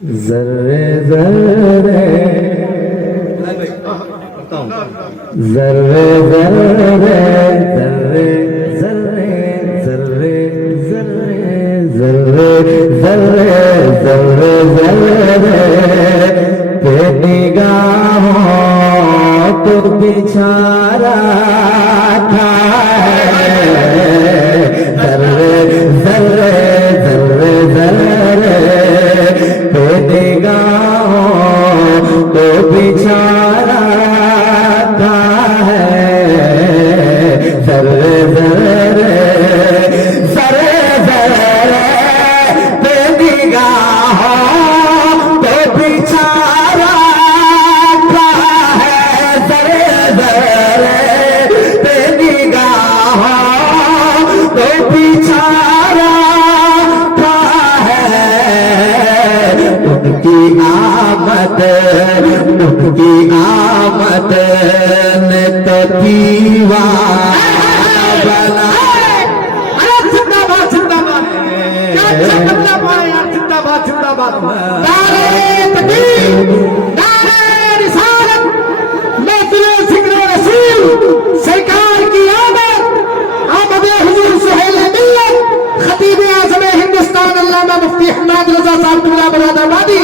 जर्रे जर्रे जर्रे जर्रे जर्रे जर्रे जर्रे जर्रे जर्रे जर्रे जर्रे पे निगाहों तो बिछारा था जर्रे जर्रे जर्रे जर्रे पे निगाहों तो बिछारा था जर्रे जर्रे जर्रे जर्रे पे निगाहों तो बिछारा था जर्रे जर्रे पे निगाहों तो बिछारा था उनकी आमद ने तो दीवाना बना। जिंदाबाद जिंदाबाद क्या अच्छा बंदा पाया यार, जिंदाबाद जिंदाबाद। नारे तकबीर, नारे रिसालत, महफिले जिक्र रसूल, सरकार की आमद, आमदे हुजूर सुहेल मिल्लत, खतीब आज़म हिंदुस्तान अल्लामा मुफ्ती हम्मद रज़ा साहब दुल्ला बरादरवादी।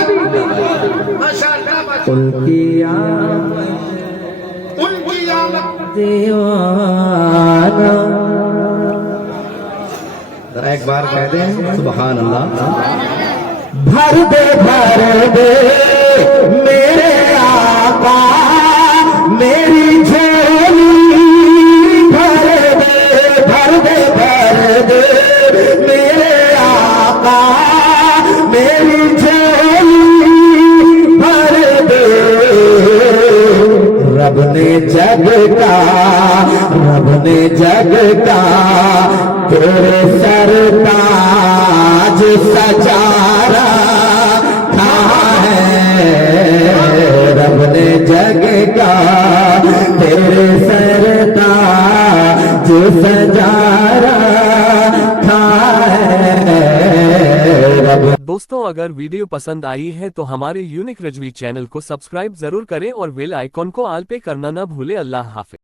उनकी आमद दीवाना। जरा एक बार कह दें सुभान अल्लाह। भर दे मेरे आका मेरी झोली, भर दे मेरे आका मेरी झोली, भर दे। रब ने जग का तेरे सरताज सजा रखा है। रब ने जग का तेरे सरताज सजा रखा है। दोस्तों, अगर वीडियो पसंद आई है तो हमारे यूनिक रजवी चैनल को सब्सक्राइब जरूर करें और बेल आइकॉन को ऑल पे करना न भूले। अल्लाह हाफिज।